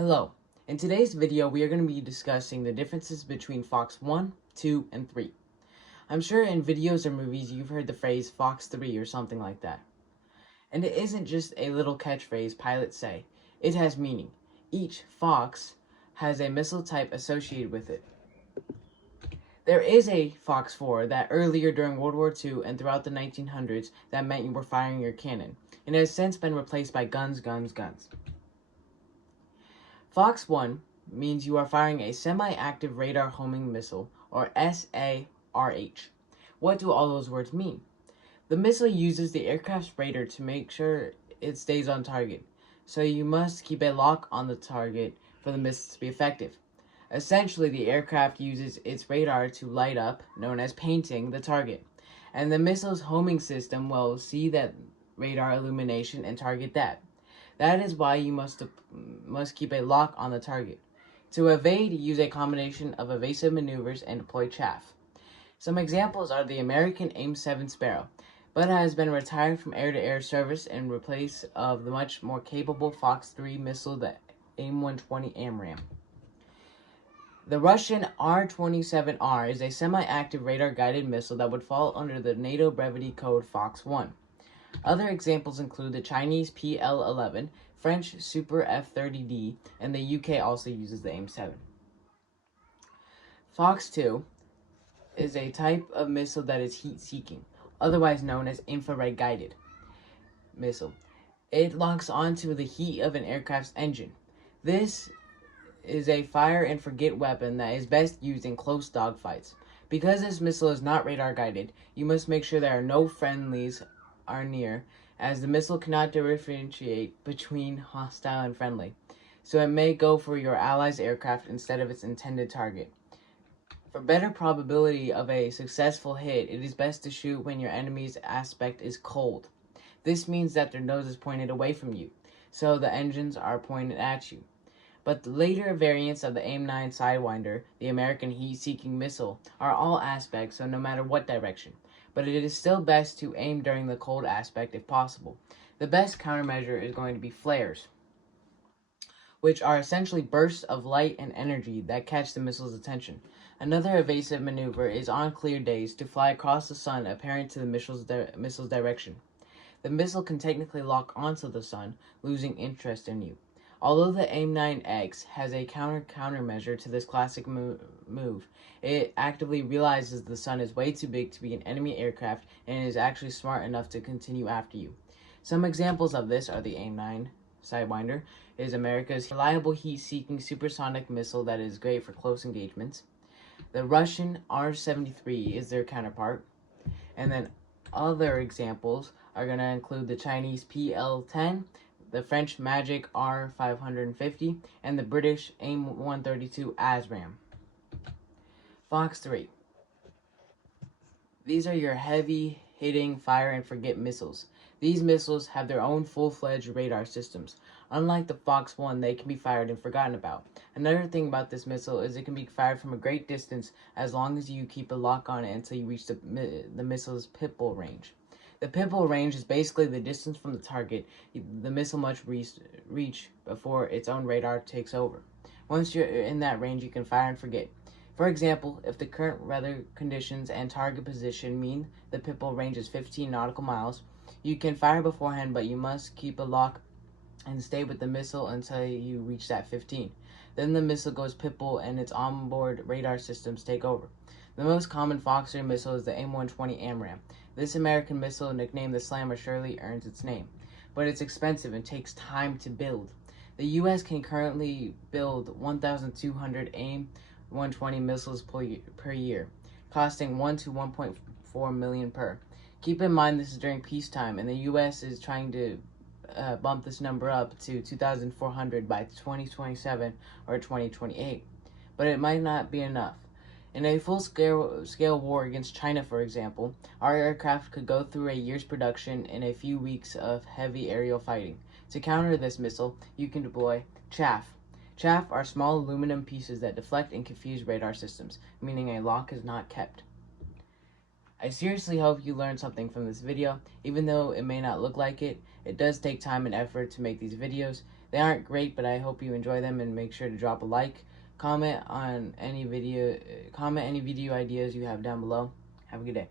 Hello. In today's video, we are going to be discussing the differences between Fox 1, 2, and 3. I'm sure in videos or movies you've heard the phrase Fox 3 or something like that. And it isn't just a little catchphrase pilots say. It has meaning. Each Fox has a missile type associated with it. There is a Fox 4 that earlier during World War II and throughout the 1900s that meant you were firing your cannon, and it has since been replaced by guns. Fox 1 means you are firing a semi-active radar homing missile, or SARH. What do all those words mean? The missile uses the aircraft's radar to make sure it stays on target, so you must keep a lock on the target for the missile to be effective. Essentially, the aircraft uses its radar to light up, known as painting, the target, and the missile's homing system will see that radar illumination and target that. That is why you must keep a lock on the target. To evade, use a combination of evasive maneuvers and deploy chaff. Some examples are the American AIM-7 Sparrow, but has been retired from air-to-air service in replace of the much more capable Fox 3 missile, the AIM-120 AMRAAM. The Russian R-27R is a semi-active radar-guided missile that would fall under the NATO brevity code Fox 1. Other examples include the Chinese PL-11, French Super F-30D, and the UK also uses the AIM-7. Fox 2 is a type of missile that is heat-seeking, otherwise known as infrared-guided missile. It locks onto the heat of an aircraft's engine. This is a fire-and-forget weapon that is best used in close dogfights. Because this missile is not radar-guided, you must make sure there are no friendlies are near, as the missile cannot differentiate between hostile and friendly, so it may go for your ally's aircraft instead of its intended target. For better probability of a successful hit, it is best to shoot when your enemy's aspect is cold. This means that their nose is pointed away from you, so the engines are pointed at you. But the later variants of the AIM-9 Sidewinder, the American heat-seeking missile, are all aspects, so no matter what direction. But it is still best to aim during the cold aspect if possible. The best countermeasure is going to be flares, which are essentially bursts of light and energy that catch the missile's attention. Another evasive maneuver is on clear days to fly across the sun apparent to the missile's direction. The missile can technically lock onto the sun, losing interest in you. Although the AIM-9X has a countermeasure to this classic move, it actively realizes the sun is way too big to be an enemy aircraft and is actually smart enough to continue after you. Some examples of this are the AIM-9 Sidewinder is America's reliable heat-seeking supersonic missile that is great for close engagements. The Russian R-73 is their counterpart. And then other examples are going to include the Chinese PL-10, the French Magic R-550, and the British AIM-132 ASRAAM. Fox 3. These are your heavy-hitting fire-and-forget missiles. These missiles have their own full-fledged radar systems. Unlike the Fox 1, they can be fired and forgotten about. Another thing about this missile is it can be fired from a great distance as long as you keep a lock on it until you reach the missile's pitbull range. The pitbull range is basically the distance from the target the missile must reach before its own radar takes over. Once you're in that range, you can fire and forget. For example, if the current weather conditions and target position mean the pitbull range is 15 nautical miles, you can fire beforehand, but you must keep a lock and stay with the missile until you reach that 15. Then the missile goes pitbull and its onboard radar systems take over. The most common Fox 3 missile is the AIM-120 AMRAAM. This American missile, nicknamed the Slammer, surely earns its name, but it's expensive and takes time to build. The U.S. can currently build 1,200 AIM-120 missiles per year, costing $1 to $1.4 million per. Keep in mind this is during peacetime, and the U.S. is trying to bump this number up to 2,400 by 2027 or 2028, but it might not be enough. In a full-scale war against China, for example, our aircraft could go through a year's production in a few weeks of heavy aerial fighting. To counter this missile, you can deploy chaff. Chaff are small aluminum pieces that deflect and confuse radar systems, meaning a lock is not kept. I seriously hope you learned something from this video. Even though it may not look like it, it does take time and effort to make these videos. They aren't great, but I hope you enjoy them, and make sure to drop a like. Comment any video ideas you have down below. Have a good day.